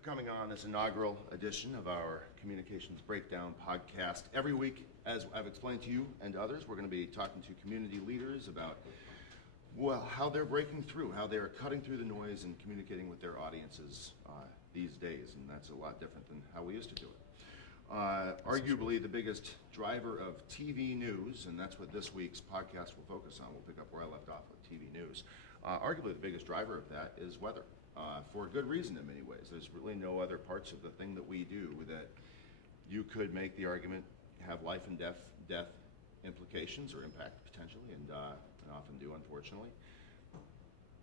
for coming on this inaugural edition of our Communications Breakdown podcast. Every week, as I've explained to you and others, we're going to be talking to community leaders about how they're breaking through, how they're cutting through the noise and communicating with their audiences these days, and that's a lot different than how we used to do it. Arguably the biggest driver of TV news, and that's what this week's podcast will focus on. We'll pick up where I left off with TV news. Arguably the biggest driver of that is weather, for a good reason in many ways. There's really no other parts of the thing that we do that you could make the argument have life and death implications or impact potentially, and often do, unfortunately.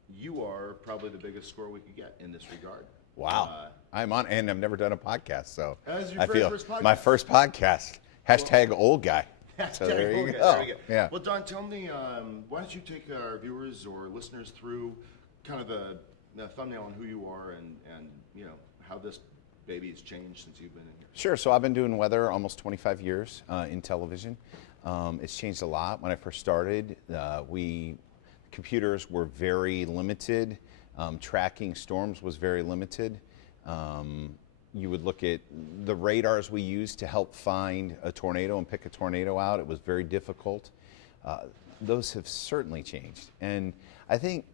You are probably the biggest score we could get in this regard. Wow. I'm on, and I've never done a podcast, so As your I feel first podcast. my first podcast. Hashtag old guy. So there you go. There we go. Yeah. Well, Don, tell me, why don't you take our viewers or listeners through kind of the thumbnail on who you are and you know how this baby's changed since you've been in here. Sure. So I've been doing weather almost 25 years in television. It's changed a lot. When I first started, computers were very limited. Tracking storms was very limited. You would look at the radars we used to help find a tornado and pick a tornado out. It was very difficult. Those have certainly changed. And I think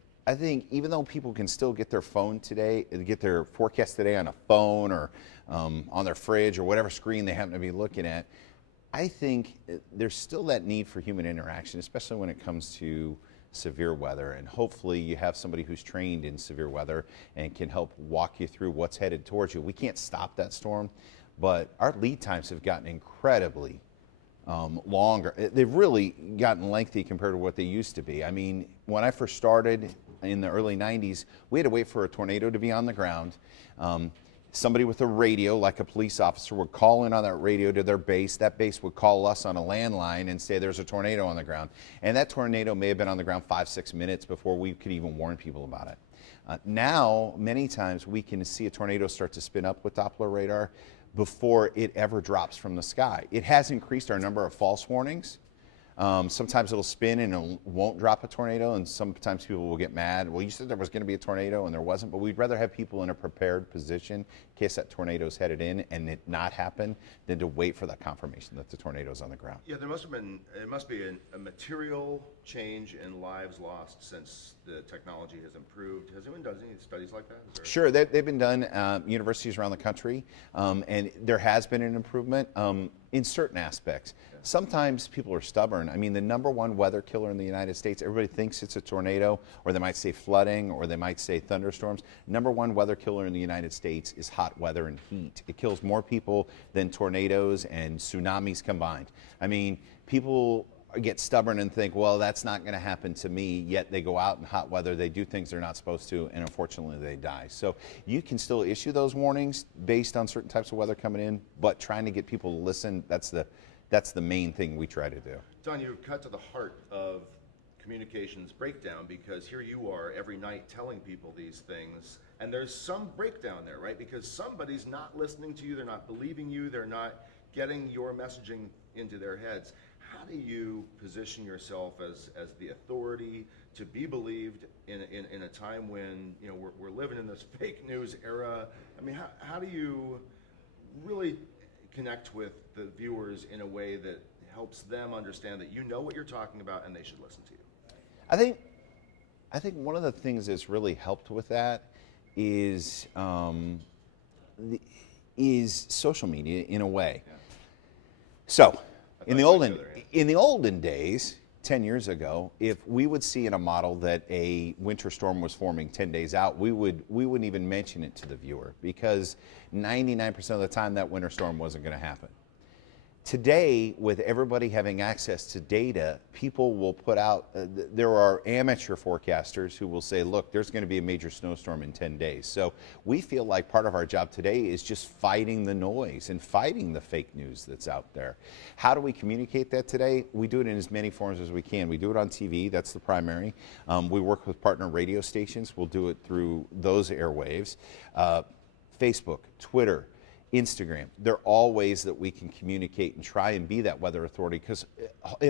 even though people can still get their phone today, get their forecast today on a phone or on their fridge or whatever screen they happen to be looking at, I think there's still that need for human interaction, especially when it comes to severe weather, and hopefully you have somebody who's trained in severe weather and can help walk you through what's headed towards you. We can't stop that storm, but our lead times have gotten incredibly longer. They've really gotten lengthy compared to what they used to be. I mean, when I first started in the early 90s, we had to wait for a tornado to be on the ground. Somebody with a radio, like a police officer, would call in on that radio to their base. That base would call us on a landline and say there's a tornado on the ground. And that tornado may have been on the ground 5-6 minutes before we could even warn people about it. Now, many times we can see a tornado start to spin up with Doppler radar before it ever drops from the sky. It has increased our number of false warnings. Sometimes it'll spin and it won't drop a tornado, and sometimes people will get mad. Well, you said there was going to be a tornado and there wasn't, but we'd rather have people in a prepared position in case that tornado's headed in and it not happen than to wait for that confirmation that the tornado's on the ground. Yeah, it must be a material change in lives lost since the technology has improved. Has anyone done any studies like that? Sure, they've been done universities around the country, and there has been an improvement in certain aspects. Yeah. Sometimes people are stubborn. I mean, the number one weather killer in the United States, everybody thinks it's a tornado, or they might say flooding, or they might say thunderstorms. Number one weather killer in the United States is hot weather and heat. It kills more people than tornadoes and tsunamis combined. I mean, people get stubborn and think, well, that's not going to happen to me, yet they go out in hot weather, they do things they're not supposed to, and unfortunately they die. So you can still issue those warnings based on certain types of weather coming in, but trying to get people to listen, that's the main thing we try to do. Don, you've cut to the heart of communications breakdown, because here you are every night telling people these things, and there's some breakdown there, right? Because somebody's not listening to you, they're not believing you, they're not getting your messaging into their heads. How do you position yourself as the authority to be believed in a time when we're living in this fake news era? I mean, how do you really connect with the viewers in a way that helps them understand that you know what you're talking about and they should listen to you? I think one of the things that's really helped with that is social media in a way. Yeah. So. In the olden days, 10 years ago, if we would see in a model that a winter storm was forming 10 days out, we wouldn't even mention it to the viewer, because 99% of the time that winter storm wasn't going to happen. Today, with everybody having access to data, people will put out, there are amateur forecasters who will say, look, there's going to be a major snowstorm in 10 days. So we feel like part of our job today is just fighting the noise and fighting the fake news that's out there. How do we communicate that today? We do it in as many forms as we can. We do it on TV, that's the primary. We work with partner radio stations. We'll do it through those airwaves. Facebook, Twitter, Instagram. They're all ways that we can communicate and try and be that weather authority, because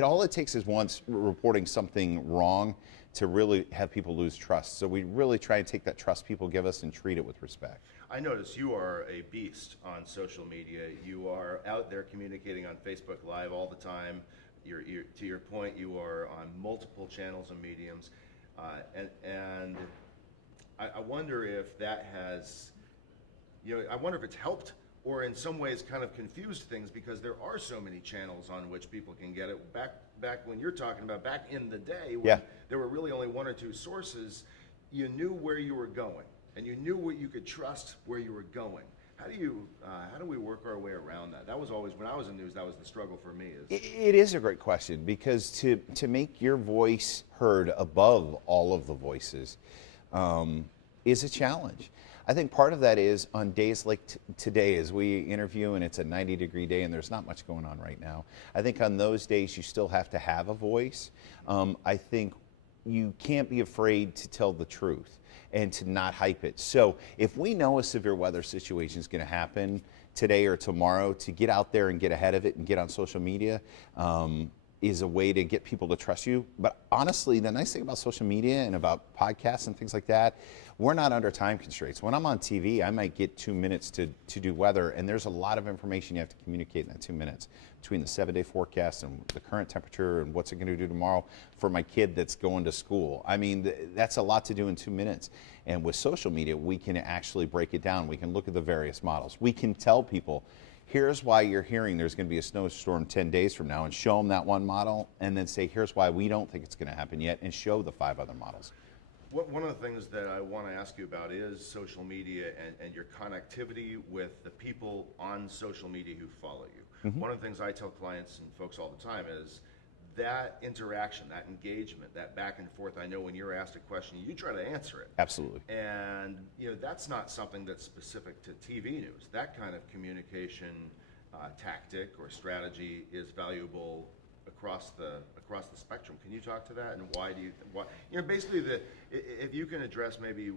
all it takes is once reporting something wrong to really have people lose trust. So we really try and take that trust people give us and treat it with respect. I notice you are a beast on social media. You are out there communicating on Facebook Live all the time. To your point, you are on multiple channels and mediums, and I wonder if that has, I wonder if it's helped or in some ways kind of confused things, because there are so many channels on which people can get it. Back when you're talking about back in the day, when there were really only one or two sources, you knew where you were going, and you knew what you could trust where you were going. How do we work our way around that? That was always, when I was in news, that was the struggle for me. It is a great question, because to make your voice heard above all of the voices is a challenge. I think part of that is on days like today, as we interview and it's a 90-degree day and there's not much going on right now. I think on those days you still have to have a voice. I think you can't be afraid to tell the truth and to not hype it. So if we know a severe weather situation is going to happen today or tomorrow, to get out there and get ahead of it and get on social media is a way to get people to trust you. But honestly, the nice thing about social media and about podcasts and things like that, we're not under time constraints. When I'm on TV, I might get 2 minutes to do weather, and there's a lot of information you have to communicate in that 2 minutes between the 7-day forecast and the current temperature and what's it going to do tomorrow for my kid that's going to school. I mean, that's a lot to do in 2 minutes. And with social media, we can actually break it down. We can look at the various models. We can tell people, here's why you're hearing there's going to be a snowstorm 10 days from now, and show them that one model, and then say, here's why we don't think it's going to happen yet, and show the 5 other models. One of the things that I want to ask you about is social media and your connectivity with the people on social media who follow you. Mm-hmm. One of the things I tell clients and folks all the time is that interaction, that engagement, that back and forth. I know when you're asked a question, you try to answer it. Absolutely. And that's not something that's specific to TV news. That kind of communication tactic or strategy is valuable across the spectrum. Can you talk to that, and why basically if you can address maybe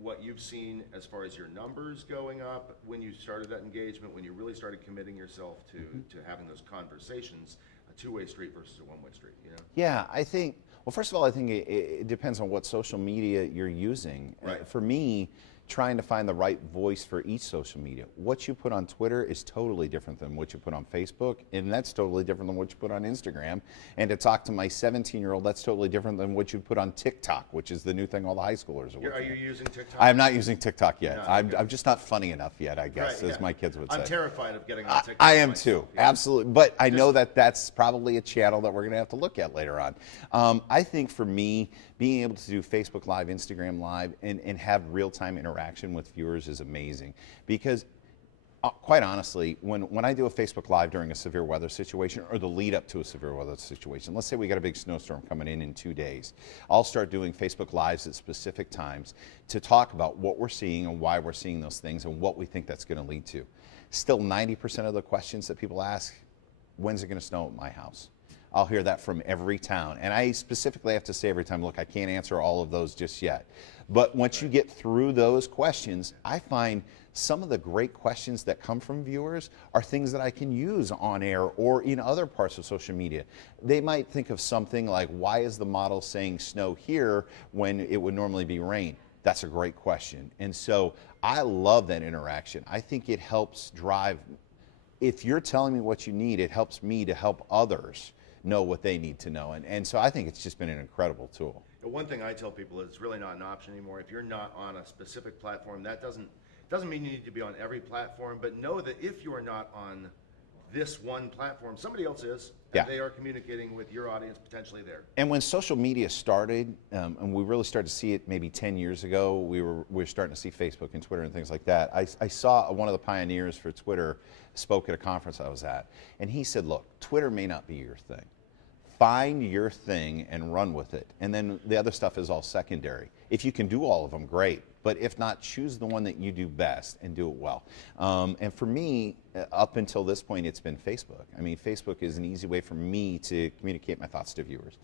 what you've seen as far as your numbers going up when you started that engagement, when you really started committing yourself to having those conversations, a two-way street versus a one-way street, Yeah, I think, well, first of all, I think it depends on what social media you're using. Right. For me, trying to find the right voice for each social media. What you put on Twitter is totally different than what you put on Facebook, and that's totally different than what you put on Instagram. And to talk to my 17-year-old, that's totally different than what you put on TikTok, which is the new thing all the high schoolers are working. Are you using TikTok? I'm not using TikTok yet. No, I'm just not funny enough yet, I guess, as my kids would say. I'm terrified of getting on TikTok. I am too, absolutely. But I know that that's probably a channel that we're going to have to look at later on. I think for me, being able to do Facebook Live, Instagram Live, and have real-time interaction with viewers is amazing, because quite honestly, when I do a Facebook Live during a severe weather situation or the lead up to a severe weather situation, let's say we got a big snowstorm coming in 2 days, I'll start doing Facebook Lives at specific times to talk about what we're seeing and why we're seeing those things and what we think that's going to lead to. Still, 90% of the questions that people ask, when's it going to snow at my house? I'll hear that from every town. And I specifically have to say every time, look, I can't answer all of those just yet. But once you get through those questions, I find some of the great questions that come from viewers are things that I can use on air or in other parts of social media. They might think of something like, why is the model saying snow here when it would normally be rain? That's a great question. And so I love that interaction. I think it helps drive, if you're telling me what you need, it helps me to help others know what they need to know. And so I think it's just been an incredible tool. One thing I tell people is it's really not an option anymore. If you're not on a specific platform, that doesn't mean you need to be on every platform, but know that if you are not on this one platform, somebody else is, and they are communicating with your audience potentially there. And when social media started, and we really started to see it maybe 10 years ago, we were starting to see Facebook and Twitter and things like that. I saw one of the pioneers for Twitter spoke at a conference I was at, and he said, look, Twitter may not be your thing. Find your thing and run with it. And then the other stuff is all secondary. If you can do all of them, great. But if not, choose the one that you do best and do it well. And for me, up until this point, it's been Facebook. I mean, Facebook is an easy way for me to communicate my thoughts to viewers.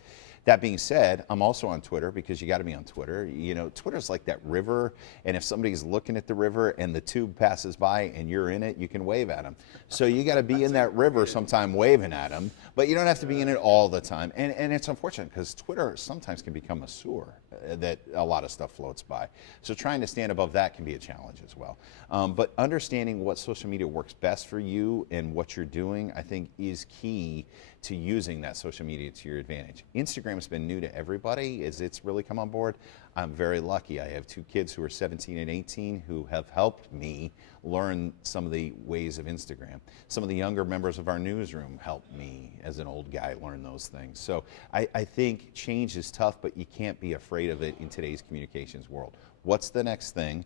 That being said, I'm also on Twitter, because you got to be on Twitter. Twitter's like that river, and if somebody's looking at the river and the tube passes by and you're in it, you can wave at them. So you got to be in that river sometime waving at them, but you don't have to be in it all the time. And it's unfortunate, because Twitter sometimes can become a sewer that a lot of stuff floats by. So try trying to stand above that can be a challenge as well. But understanding what social media works best for you and what you're doing, I think, is key to using that social media to your advantage. Instagram has been new to everybody as it's really come on board. I'm very lucky. I have 2 kids who are 17 and 18 who have helped me learn some of the ways of Instagram. Some of the younger members of our newsroom helped me as an old guy learn those things. So I think change is tough, but you can't be afraid of it in today's communications world. What's the next thing?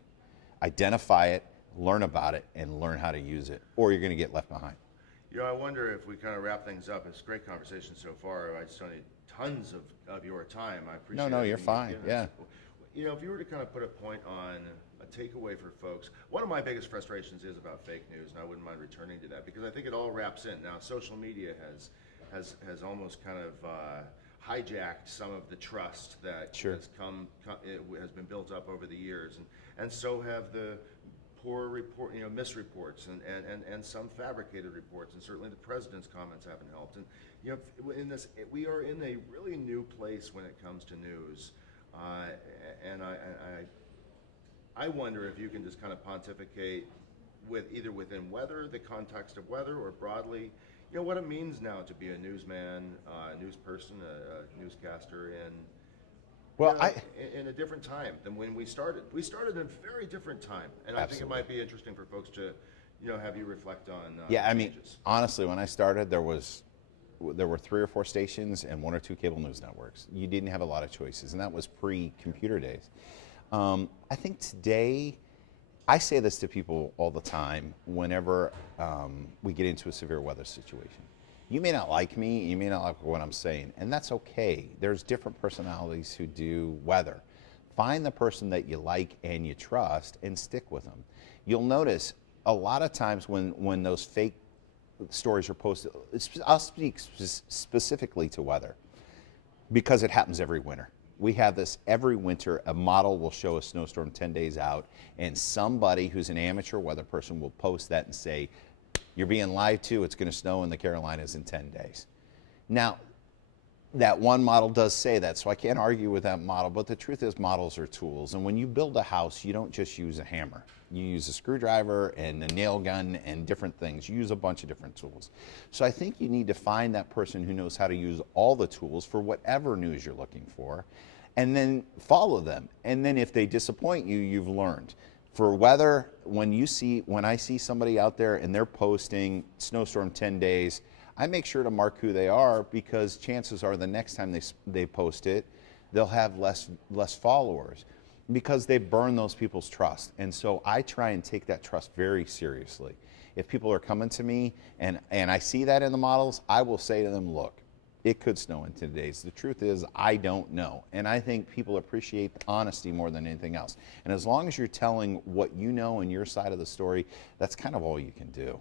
Identify it, learn about it, and learn how to use it, or you're going to get left behind. You know, I wonder if we kind of wrap things up. It's a great conversation so far. I just don't need tons of your time. I appreciate it. No, you're fine. Yeah. You know, if you were to kind of put a point on a takeaway for folks, one of my biggest frustrations is about fake news, and I wouldn't mind returning to that because I think it all wraps in. Now, social media has almost kind of hijacked some of the trust that has been built up over the years, and so have the poor report, misreports and some fabricated reports, and certainly the president's comments haven't helped. And we are in a really new place when it comes to news, and I wonder if you can just kind of pontificate with either within weather, the context of weather, or broadly, what it means now to be a newsman, a news person, a newscaster in a different time than when we started. We started in a very different time, and I think it might be interesting for folks to, have you reflect on. Changes. Honestly, when I started, there were 3 or 4 stations and 1 or 2 cable news networks. You didn't have a lot of choices, and that was pre-computer days. I think today, I say this to people all the time whenever we get into a severe weather situation. You may not like me, you may not like what I'm saying, and that's okay. There's different personalities who do weather. Find the person that you like and you trust and stick with them. You'll notice a lot of times when those fake stories are posted, I'll speak specifically to weather because it happens every winter. We have this every winter. A model will show a snowstorm 10 days out, and somebody who's an amateur weather person will post that and say, "You're being lied to, it's going to snow in the Carolinas in 10 days. Now, that one model does say that, so I can't argue with that model, but the truth is models are tools, and when you build a house, you don't just use a hammer. You use a screwdriver and a nail gun and different things. You use a bunch of different tools. So I think you need to find that person who knows how to use all the tools for whatever news you're looking for, and then follow them. And then if they disappoint you, you've learned. For weather, when I see somebody out there and they're posting snowstorm 10 days, I make sure to mark who they are because chances are the next time they post it, they'll have less followers because they burn those people's trust. And so I try and take that trust very seriously. If people are coming to me and I see that in the models, I will say to them, look, it could snow in 10 days. The truth is, I don't know. And I think people appreciate honesty more than anything else. And as long as you're telling what you know and your side of the story, that's kind of all you can do.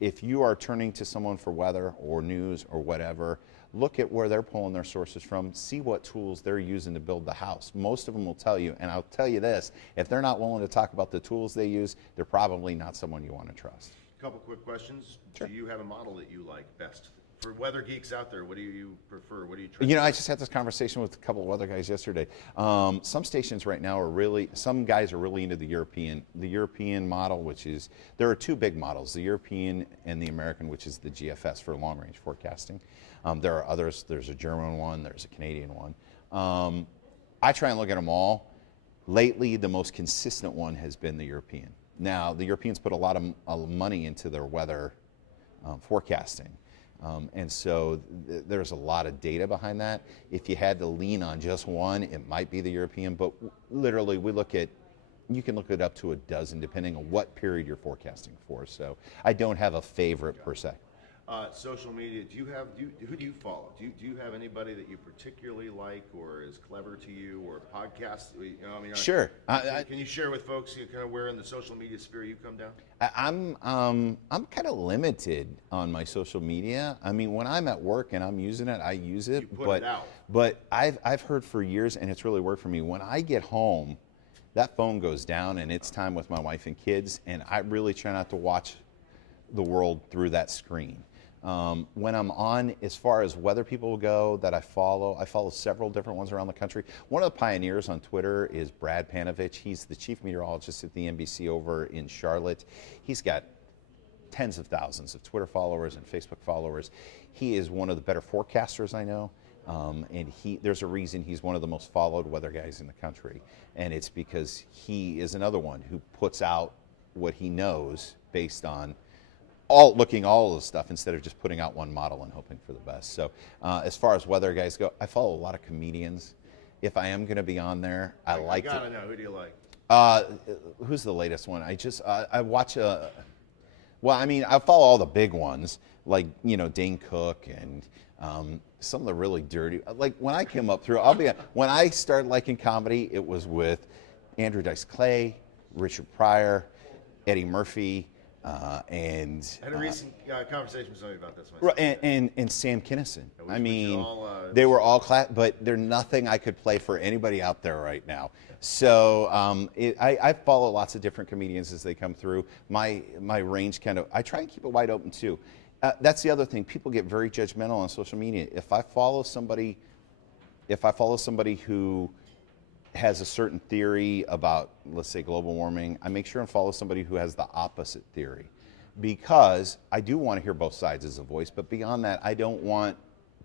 If you are turning to someone for weather or news or whatever, look at where they're pulling their sources from, see what tools they're using to build the house. Most of them will tell you, and I'll tell you this, if they're not willing to talk about the tools they use, they're probably not someone you want to trust. A couple quick questions. Sure. Do you have a model that you like best? For weather geeks out there, what do you prefer? What do you try? I just had this conversation with a couple of other guys yesterday. Some stations right now some guys are really into the European model, which is, there are 2 big models, the European and the American, which is the GFS for long range forecasting. There are others, there's a German one, there's a Canadian one. I try and look at them all. Lately, the most consistent one has been the European. Now, the Europeans put a lot of money into their weather forecasting. And so there's a lot of data behind that. If you had to lean on just one, it might be the European, but literally you can look it up to a dozen depending on what period you're forecasting for. So I don't have a favorite per se. Social media, who do you follow? Do you have anybody that you particularly like or is clever to you, or podcasts? Sure. Can you share with folks kind of where in the social media sphere you come down? I'm kind of limited on my social media. I mean, when I'm at work and I'm using it, I use it. You put it out. But I've heard for years, and it's really worked for me. When I get home, that phone goes down, and it's time with my wife and kids, and I really try not to watch the world through that screen. When I'm on, as far as weather people go that I follow several different ones around the country. One of the pioneers on Twitter is Brad Panovich. He's the chief meteorologist at the NBC over in Charlotte. He's got tens of thousands of Twitter followers and Facebook followers. He is one of the better forecasters I know. And there's a reason he's one of the most followed weather guys in the country. And it's because he is another one who puts out what he knows based on all of the stuff instead of just putting out one model and hoping for the best. So as far as weather guys go, I follow a lot of comedians. If I am going to be on there, I gotta know, who do you like? Who's the latest one? I watch I follow all the big ones, like, Dane Cook and some of the really dirty. Like, when I came up through, when I started liking comedy, it was with Andrew Dice Clay, Richard Pryor, Eddie Murphy, and I had a recent conversation with somebody about this myself. and Sam Kinison. Yeah, they were all class, but they're nothing I could play for anybody out there right now. So I follow lots of different comedians as they come through. My range I try and keep it wide open too. That's the other thing. People get very judgmental on social media. If I follow somebody who has a certain theory about, let's say, global warming, I make sure and follow somebody who has the opposite theory, because I do want to hear both sides as a voice. But beyond that, I don't want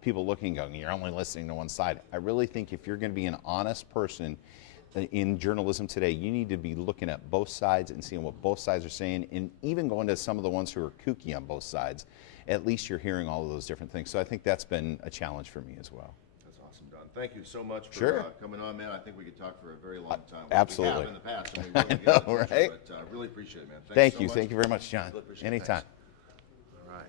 people looking, going, you're only listening to one side. I really think if you're going to be an honest person in journalism today, you need to be looking at both sides and seeing what both sides are saying, and even going to some of the ones who are kooky on both sides. At least you're hearing all of those different things. So I think that's been a challenge for me as well. That's awesome, Don. Thank you so much for coming on, man. I think we could talk for a very long time. Absolutely. We have in the past, and we will again in the future, right? But really appreciate it, man. Thank so you. much. Thank you very much, John. Really appreciate it. Anytime. Thanks. All right.